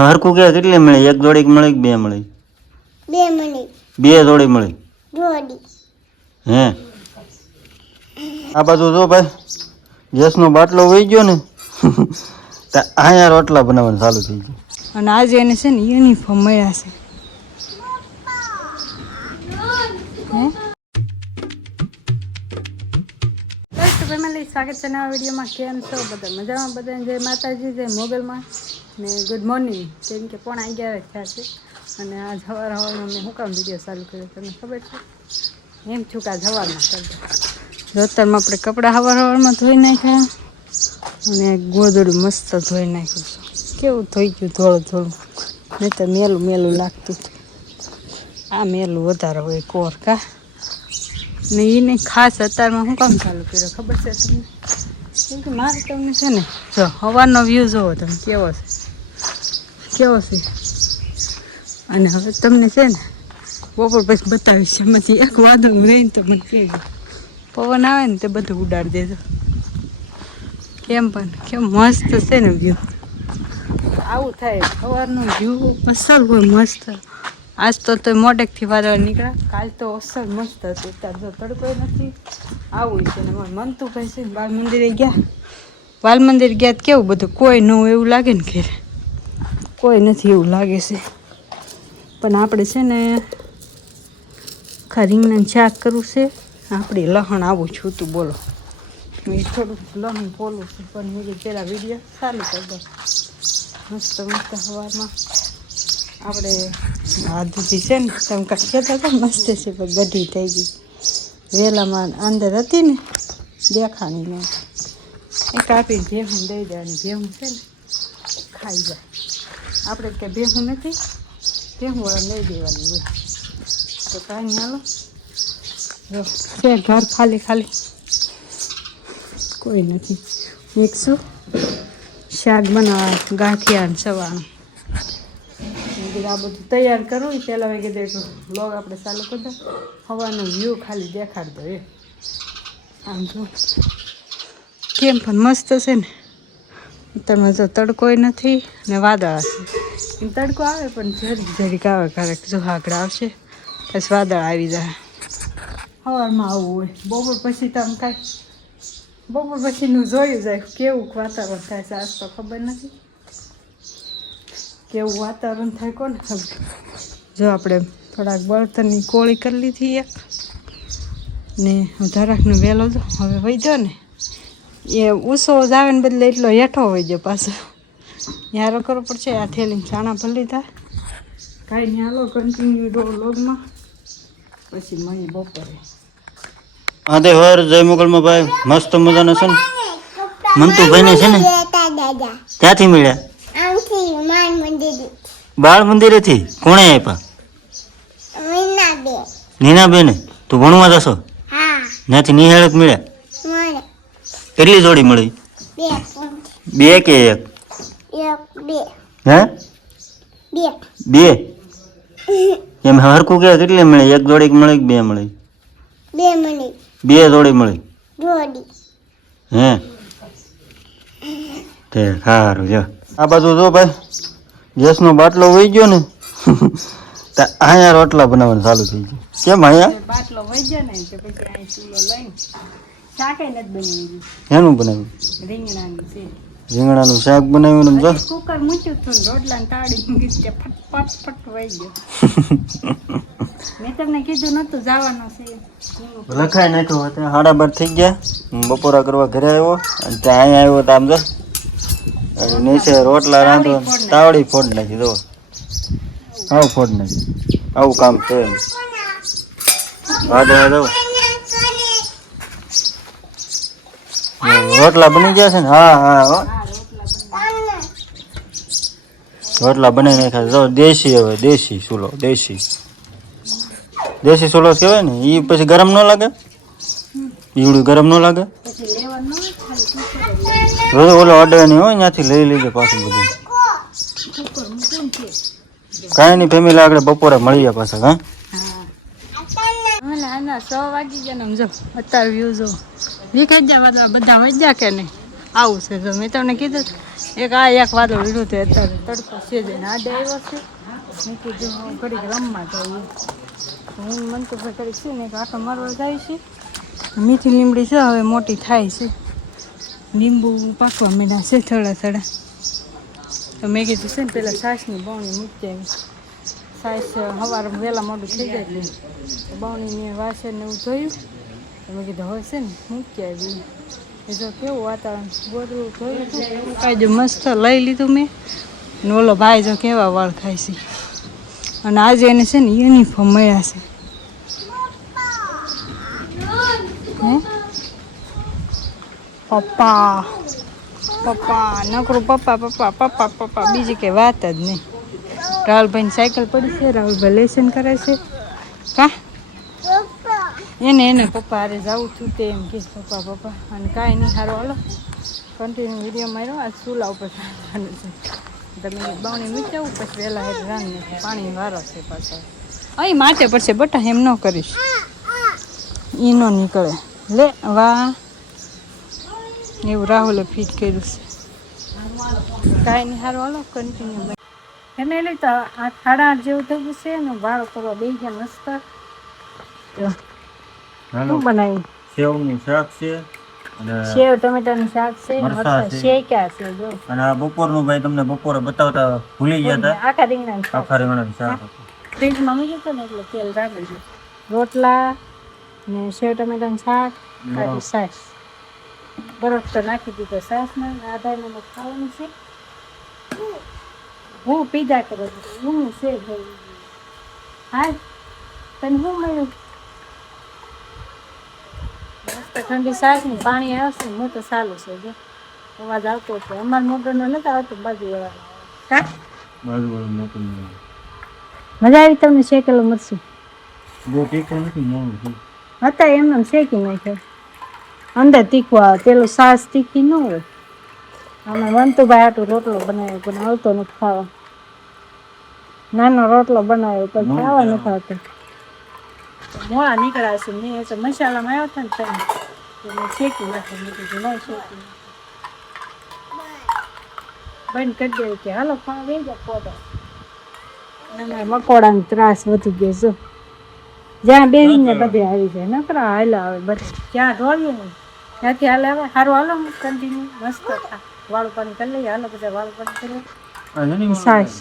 હરખું કે કેટલી મળી? એક જોડી મળી કે બે મળી? બે મળી. બે જોડી મળી? જોડી. હે આ બાજુ જો ભાઈ, ગેસનો બાટલો વહી ગયો ને અહીંયા રોટલા બનાવવાનું ચાલુ થઈ ગયું. અને આજે એને છે ને યુનિફોર્મ મળ્યા છે. સ્વાગત છે નવા વિડીયોમાં. કેમ છો બધા? મજામાં? બધાને જય માતાજી, જય મોગલમાં ને ગુડ મોર્નિંગ. કેમ કે 11:30 થયા છે અને આ સવારમાં મેં શું કામ વિડીયો ચાલુ કર્યો તમને ખબર છે? એમ છું કે આ સવારમાં કરજો. અત્યારમાં આપણે કપડાં સવારમાં ધોઈ નાખ્યા અને ગોદડું મસ્ત ધોઈ નાખ્યું. કેવું થઈ ગયું થોડું થોડું, નહીં તો મેલું મેલું લાગતું. આ મેલું વધારે હોય કોર કા ને એને ખાસ અત્યારમાં શું કામ ચાલુ કર્યો ખબર છે તમને? કેમ કે મારે તમને છે ને જો સવારનો વ્યૂ જોવો તમે કેવો છે, કેવો છે. અને હવે તમને છે ને બપોર પછી બતાવીશ. એમાંથી એક વાદળ રહીને તો મને કહેજો, પવન આવે ને તે બધું ઉડાડી દેજો. કેમ પણ કેમ મસ્ત છે ને વ્યૂ. આવું થાય સવારનો વ્યૂ અસલ હોય મસ્ત. આજ તો મોડેકથી વાદળ નીકળ્યા, કાલ તો અસલ મસ્ત હતું. ત્યારે જો તડકો નથી આવું છે ને. મારા મંતુભાઈ છે ને બાલ મંદિરે ગયા. બાલ મંદિર ગયા તો કેવું બધું કોઈ ન હોય એવું લાગે ને, ઘેર કોઈ નથી એવું લાગે છે. પણ આપણે છે ને રીંગણાનું શાક કરવું છે. આપણે લહણ આવું છું તું બોલો, મેં થોડુંક લહણ પોલું છે પણ મેં પહેલાં વિડીયો ચાલુ કરી દો. મસ્ત મસ્ત સવારમાં આપણે આદુથી છે ને તમે કાંઈ કહેતા હતા મસ્ત છે પણ ગઢી થઈ ગઈ. વહેલામાં અંદર હતી ને દેખાણી ને એ કાપીને ભેહું દઈ દેવાની. ભેહું છે ને ખાઈ જાય. આપણે કે ભેહું નથી, ભેહું વાળા લઈ દેવાની હોય તો કાંઈ હાલો. છે ઘર ખાલી ખાલી, કોઈ નથી. એક શું શાક બનાવવા ગાંઠિયા ને સવારનું આ બધું તૈયાર કરવું. પહેલાં વાગે કીધું બ્લોગ આપણે ચાલુ કરી દો, હવાનો વ્યૂ ખાલી દેખાડ દો. એ આમ જો કેમ પણ મસ્ત છે ને. અત્યારમાં જો તડકોય નથી ને વાદળ હશે. એમ તડકો આવે પણ જરીક જરીક આવે ક્યારેક. જો આગળ આવશે પછી વાદળ આવી જાય. સવારમાં આવું હોય. બપોર પછી તો આમ કાંઈ બપોર પછીનું જોયું જાય કેવું વાતાવરણ થાય છે. આજ તો ખબર નથી કેવું વાતાવરણ થાય કોને ખબર. જો આપણે થોડાક બળતણની કોળી કરી લીધી એક ને ધરાકનો વેલો જો હવે વહી ગયો ને. એ ઊંસો જ આવે ને બદલે એટલો હેઠો હોય જાય પાછો. યારો કરવો પડશે. આ થેલીને ચાણા ભરી લીધા. કાંઈ નહીં હાલો કન્ટિન્યુ લોગમાં પછી મળી બપોરે. હા તે હર જય મોગલમાં ભાઈ મસ્ત મજાના છે ને મંતુભાઈ ને છે ને ક્યાંથી મળ્યા? બાળ મંદિરેથી. કોણે આપ્યા? નીનાબેન. તું ભણવા જશો? ત્યાંથી નિહાળક મળ્યા? કેટલી જોડી મળી? બે કે એક? હે બે? એમ હરખું કે કેટલી મળી? એક જોડી મળી કે બે મળી? બે મળી. બે જોડી મળી? જોડી. હે તે સારું. જો આ બાજુ જો ભાઈ, ગેસનો બાટલો વહી ગયો ને અહીંયા રોટલા બનાવવાનું ચાલુ થઈ ગયું. કેમ અહીંયા બાટલો વહી ગયો ને તો પછી અહીં ચૂલો લઈને શાકે નથી બનાવી. એનું બનાવ્યું? રીંગણાનું છે. રીંગણાનું શાક બનાવ્યું. જો કુકર મૂક્યું હતું ને રોટલાને તાળી મૂકી ફટ ફટ વહી ગયો. મેં તમને કીધું નતું જવાનું છે. લખાઈ નાખ્યું. ત્યાં 12:30 થઈ ગયા. હું બપોરા કરવા ઘરે આવ્યો અને ત્યાં અહીંયા આવ્યો તો આમ જો નીચે રોટલા રાંધો તાવડી ફોડ નાખી. જો આવું ફોડ નાખી. આવું કામ છે. વાદળા દો રોટલા બની ગયા છે ને. હા હા રોટલા બનાવી નાખ્યા. જો દેશી. હવે દેશી ચૂલો. દેશી ચૂલો કહેવાય ને. એ પછી ગરમ ન લાગે? ઈવડું ગરમ ન લાગે? ઓલો અડવાની હોય ત્યાંથી લઈ લેજે પાછું બધું. કાંઈ નહીં ફેમિલી, આગળ બપોરે મળીએ પાછા. હા 6 વાગી ગયા ને. સમજો અત્યારે વ્યૂ જો વિખાઈ ગયા બધા વજ્યા કે નહીં. આવું છે. જો મેં તમને કીધું એક આ એક વાદળ લીધું છે અત્યારે તડકો છે જઈને આડે આવ્યો છે મેં કીધું હું ઘડીક રમવા જઈએ હું મન તો ઘડીક છે ને એક આટો મારવા જાય છે મીઠી લીમડી છે હવે મોટી થાય છે લીંબુ પાકવા માંડ્યા છે થોડા થોડા તો મેં કીધું છે ને પેલા છાશની બવણી મૂકી આવી છાશ સવારમાં વહેલા મોડું થઈ જાય એટલે બવણીને વાસણ ને એવું જોયું તો મેં કીધું હવે છે ને મૂકી આવી એ જો કેવું વાતાવરણ ગોદરું જોયું હતું કાંઈ જો મસ્ત લઈ લીધું મેં ને ઓલો ભાઈ જો કેવા વાળ ખાય છે અને આજે એને છે ને યુનિફોર્મ મળ્યા છે હે પપ્પા પપ્પા નકરું પપ્પા પપ્પા પપ્પા પપ્પા બીજી કંઈ વાત જ નહીં રાહુલભાઈની સાયકલ પડી છે રાહુલભાઈ લેસન કરે છે કા એને પપ્પા હારે જાઉં છું તે એમ કે પપ્પા પપ્પા અને કાંઈ નહીં સારું હાલો કન્ટિન્યુ વિડીયો માર્યો આજ ચૂલા ઉપર રાંધવાનું છે તમે બાવણી મૂકી આવું પછી વહેલા હેઠ રાંધને પાણી વારો છે પાછો અહીં માથે પડશે બટા એમ ન કરીશ એ ન નીકળે લે વાહ એવું રાહુલે ફિટ કર્યું છે કાંઈ નહીં સારું હાલો કન્ટિન્યુ એને એટલે તો આ 8:30 જેવું થઈ ગયું છે ને વાળો કરવા બે ગયા મસ્ત શું બનાવ્યું સેવનું શાક છે અને સેવ ટમેટાનું શાક છે મરચાં શેક્યા છે જો અને આ બપોરનું ભાઈ તમને બપોરે બતાવતા ભૂલી ગયા હતા આખા રીંગણાનું શાક આખા રીંગણાનું શાક ફ્રીજમાં મૂકી દીધું ને એટલે તેલ રાખી દીધું રોટલા ને સેવ ટમેટાનું શાક કાઢી છાશ બરફ તો નાખી દીધો છાશમાં આધા નમક ખાવાનું છે હું પીધા કરો હું છે હા તને શું મળ્યું મસ્ત ઠંડી છાશ ને પાણી આવશે હું તો ચાલુ છે જો અવાજ આવતો છે અમારા મોટરનો નથી આવતો બાજુ કા મજા આવી તમને શેકેલું મરશું બહુ તીખું નથી મોડું છે હતા એમને શેકી નાખ્યો અંદર તીખું આવે પેલું છાશ તીખી ન હોય અમે વંતુભાઈ આટલું રોટલો બનાવ્યો પણ આવતો નથી ખાવા નાનો રોટલો બનાવ્યો પણ ખાવા નથી આવતો મોડા નીકળ્યા છે મેં તો મસાલામાં આવ્યો હતો ને ત્યાં મેં શેકી નાખ્યો મેં કીધું નહીં શેકી બંધ કરી દેવું કે હાલો ખાવા બે જાય પોતા અમારે મકોડાનો ત્રાસ વધી ગયો છે જ્યાં બેસીને બધે આવી જાય નકરા હાલા આવે બધે જ્યાં ઢોળીએ ને ત્યાંથી હાલ આવે સારું હાલો કન્ટિન્યુ મસ્ત વાળું પાણી કરી લઈએ હાલો બધા વાળું પાણી કરીએ છાશ